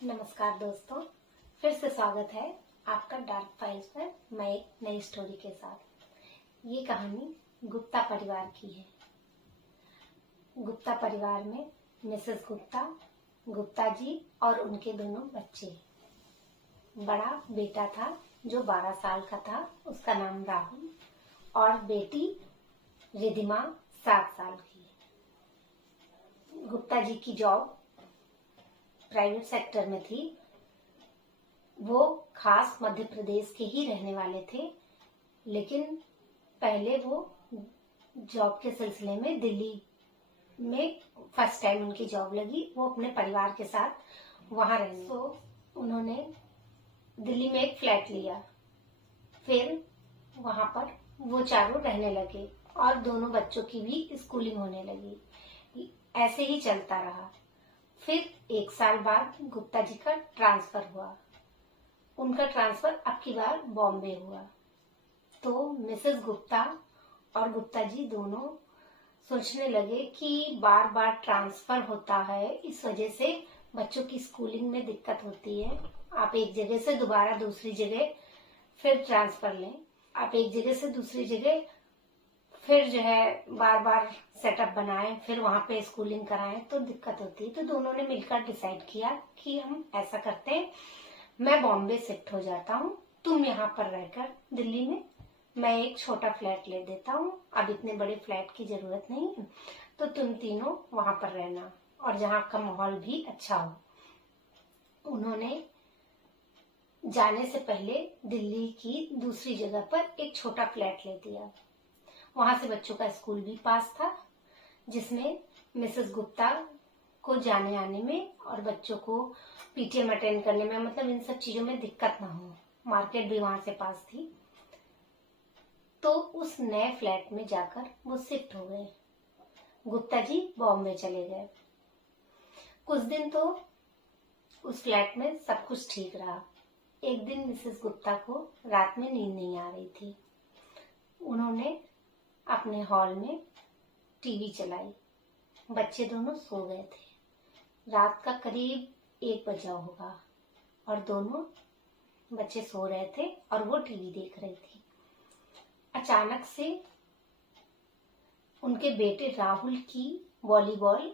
नमस्कार दोस्तों, फिर से स्वागत है आपका डार्क फाइल्स पर। मैं एक नई स्टोरी के साथ। ये कहानी गुप्ता परिवार की है। गुप्ता परिवार में मिसेस गुप्ता, गुप्ता जी और उनके दोनों बच्चे। बड़ा बेटा था जो 12 साल का था, उसका नाम राहुल, और बेटी रिधिमा 7 साल की। गुप्ता जी की जॉब प्राइवेट सेक्टर में थी। वो खास मध्य प्रदेश के ही रहने वाले थे, लेकिन पहले वो जॉब के सिलसिले में दिल्ली में फर्स्ट टाइम उनकी जॉब लगी। वो अपने परिवार के साथ वहां रहने, तो उन्होंने दिल्ली में एक फ्लैट लिया। फिर वहां पर वो चारों रहने लगे और दोनों बच्चों की भी स्कूलिंग होने लगी। ऐसे ही चलता रहा। फिर 1 साल बाद गुप्ता जी का ट्रांसफर हुआ। उनका ट्रांसफर अब की बार बॉम्बे हुआ। तो मिसेस गुप्ता और गुप्ता जी दोनों सोचने लगे कि बार बार ट्रांसफर होता है, इस वजह से बच्चों की स्कूलिंग में दिक्कत होती है। आप एक जगह से दोबारा दूसरी जगह फिर ट्रांसफर लें, आप एक जगह से दूसरी जगह फिर जो है बार बार सेटअप बनाएं, फिर वहां पे स्कूलिंग कराएं, तो दिक्कत होती है। तो दोनों ने मिलकर डिसाइड किया कि हम ऐसा करते हैं, मैं बॉम्बे शिफ्ट हो जाता हूँ, तुम यहाँ पर रहकर दिल्ली में मैं एक छोटा फ्लैट ले देता हूँ। अब इतने बड़े फ्लैट की जरूरत नहीं है, तो तुम तीनों वहां पर रहना और जहाँ का माहौल भी अच्छा हो। उन्होंने जाने से पहले दिल्ली की दूसरी जगह पर एक छोटा फ्लैट ले दिया। वहां से बच्चों का स्कूल भी पास था, जिसमें मिसेस गुप्ता को जाने आने में और बच्चों को पीटीएम अटेंड करने में, मतलब इन सब चीजों में दिक्कत ना हो। मार्केट भी वहां से पास थी। तो उस नए फ्लैट में जाकर वो शिफ्ट हो गए। गुप्ता जी बॉम्बे चले गए। कुछ दिन तो उस फ्लैट में सब कुछ ठीक रहा। एक दिन मिसेस गुप्ता को रात में नींद नहीं आ रही थी। उन्होंने अपने हॉल में टीवी चलाई। बच्चे दोनों सो गए थे। रात का करीब 1 बजा होगा और दोनों बच्चे सो रहे थे और वो टीवी देख रही थी। अचानक से उनके बेटे राहुल की वॉलीबॉल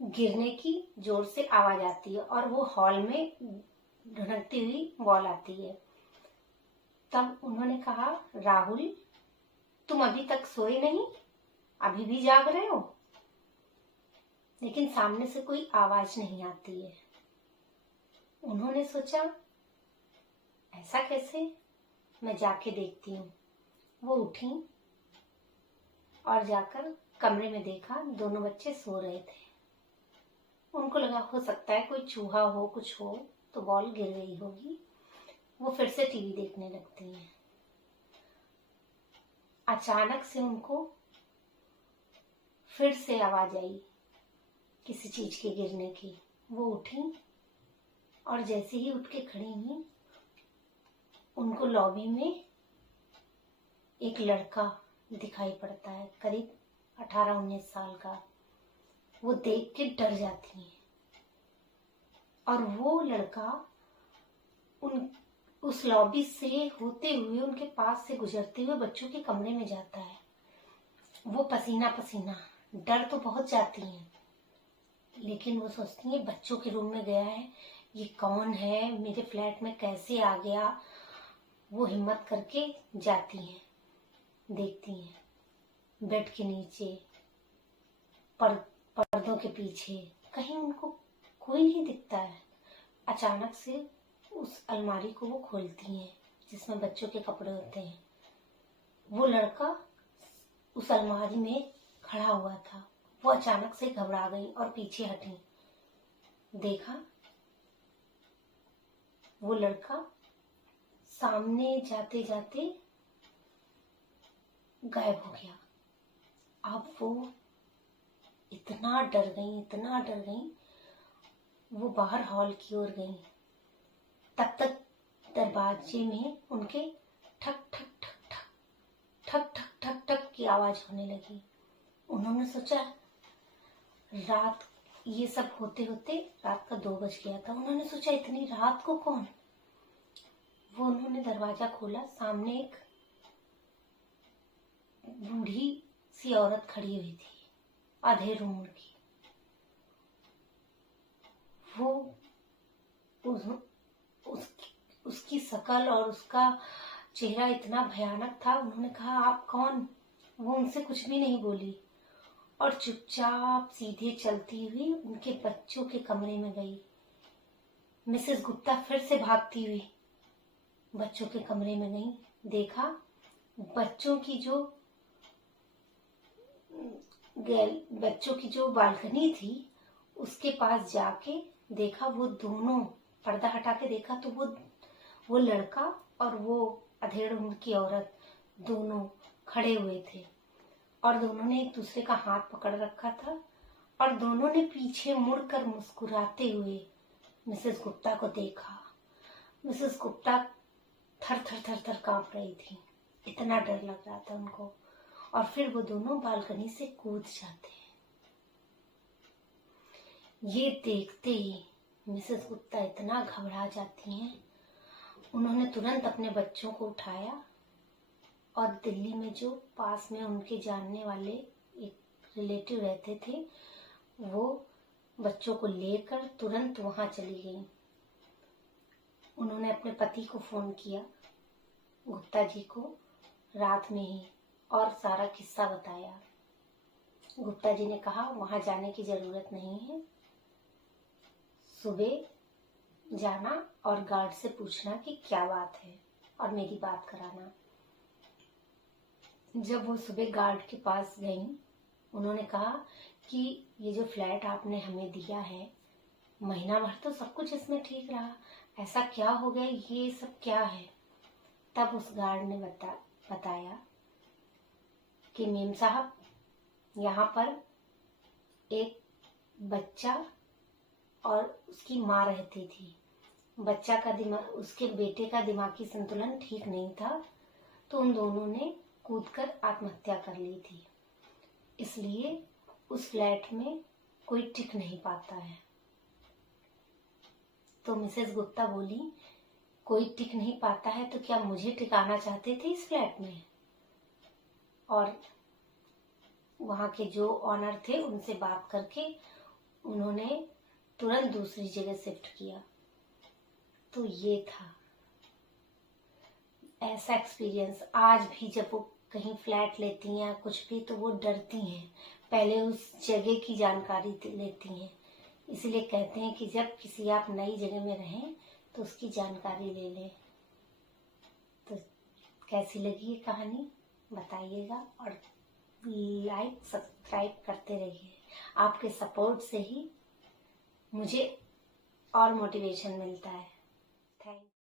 गिरने की जोर से आवाज आती है और वो हॉल में ढुनकती हुई बॉल आती है। तब उन्होंने कहा, राहुल तुम अभी तक सोए नहीं, अभी भी जाग रहे हो? लेकिन सामने से कोई आवाज नहीं आती है। उन्होंने सोचा, ऐसा कैसे, मैं जाके देखती हूँ। वो उठी और जाकर कमरे में देखा, दोनों बच्चे सो रहे थे। उनको लगा हो सकता है कोई चूहा हो, कुछ हो, तो बॉल गिर गई होगी। वो फिर से टीवी देखने लगती हैं। अचानक से उनको फिर से आवाज आई किसी चीज के गिरने की। वो उठी और जैसे ही उठ के खड़ी हुई, उनको लॉबी में एक लड़का दिखाई पड़ता है, करीब 18-19 साल का। वो देख के डर जाती हैं और वो लड़का उस लॉबी से होते हुए उनके पास से गुजरते हुए बच्चों के कमरे में जाता है। वो पसीना पसीना, डर तो बहुत जाती हैं, लेकिन वो सोचती है बच्चों के रूम में गया है, ये कौन है, मेरे फ्लैट में कैसे आ गया। वो हिम्मत करके जाती हैं, देखती हैं बेड के नीचे, पर्दों के पीछे, कहीं उनको कोई नहीं दिखता है। अचानक से उस अलमारी को वो खोलती हैं जिसमें बच्चों के कपड़े होते हैं। वो लड़का उस अलमारी में खड़ा हुआ था। वो अचानक से घबरा गई और पीछे हटी। देखा, वो लड़का सामने जाते जाते गायब हो गया। अब वो इतना डर गई, इतना डर गई, वो बाहर हॉल की ओर गई। तब तक दरवाजे में उनके ठक ठक ठक ठक ठक ठक ठक ठक की आवाज होने लगी। उन्होंने सोचा, रात ये सब होते होते रात का 2 बज गया था। उन्होंने सोचा इतनी रात को कौन। वो उन्होंने दरवाजा खोला, सामने एक बूढ़ी सी औरत खड़ी हुई थी, अधेड़ उम्र की। वो उसकी शकल और उसका चेहरा इतना भयानक था। उन्होंने कहा, आप कौन? वो उनसे कुछ भी नहीं बोली और चुपचाप सीधे चलती हुई उनके बच्चों के कमरे में गई। मिसेस गुप्ता फिर से भागती हुई बच्चों के कमरे में गई। देखा बच्चों की जो बालकनी थी उसके पास जाके देखा, वो दोनों, पर्दा हटा के देखा तो वो लड़का और वो अधेड़ उम्र की औरत दोनों खड़े हुए थे और दोनों ने एक दूसरे का हाथ पकड़ रखा था और दोनों ने पीछे मुड़कर मुस्कुराते हुए मिसेस गुप्ता को देखा। मिसेस गुप्ता थर थर थर थर कांप रही थी, इतना डर लग रहा था उनको। और फिर वो दोनों बालकनी से कूद जाते हैं। ये देखते ही मिसेस गुप्ता इतना घबरा जाती हैं, उन्होंने तुरंत अपने बच्चों को उठाया और दिल्ली में जो पास में उनके जानने वाले एक रिलेटिव रहते थे, वो बच्चों को लेकर तुरंत वहां चली गई। उन्होंने अपने पति को फोन किया, गुप्ता जी को, रात में ही, और सारा किस्सा बताया। गुप्ता जी ने कहा, वहां जाने की जरूरत नहीं है, सुबह जाना और गार्ड से पूछना कि क्या बात है और मेरी बात कराना। जब वो सुबह गार्ड के पास गई, उन्होंने कहा कि ये जो फ्लैट आपने हमें दिया है, महीना भर तो सब कुछ इसमें ठीक रहा, ऐसा क्या हो गया, ये सब क्या है? तब उस गार्ड ने बताया कि मेम साहब, यहाँ पर एक बच्चा और उसकी माँ रहती थी। बच्चा का उसके बेटे का दिमागी संतुलन ठीक नहीं था, तो उन दोनों ने कूदकर आत्महत्या कर ली थी। इसलिए उस फ्लैट में कोई टिक नहीं पाता है। तो मिसेस गुप्ता बोली, कोई टिक नहीं पाता है तो क्या मुझे टिकाना चाहते थे इस फ्लैट में? और वहां के जो ऑनर थे उनसे बात करके उन्होंने तुरंत दूसरी जगह शिफ्ट किया। तो ये था ऐसा एक्सपीरियंस। आज भी जब वो कहीं फ्लैट लेती हैं कुछ भी, तो वो डरती हैं, पहले उस जगह की जानकारी लेती हैं। इसलिए कहते हैं कि जब किसी आप नई जगह में रहें तो उसकी जानकारी ले लें। तो कैसी लगी ये कहानी बताइएगा और लाइक सब्सक्राइब करते रहिए। आपके सपोर्ट से ही मुझे और मोटिवेशन मिलता है।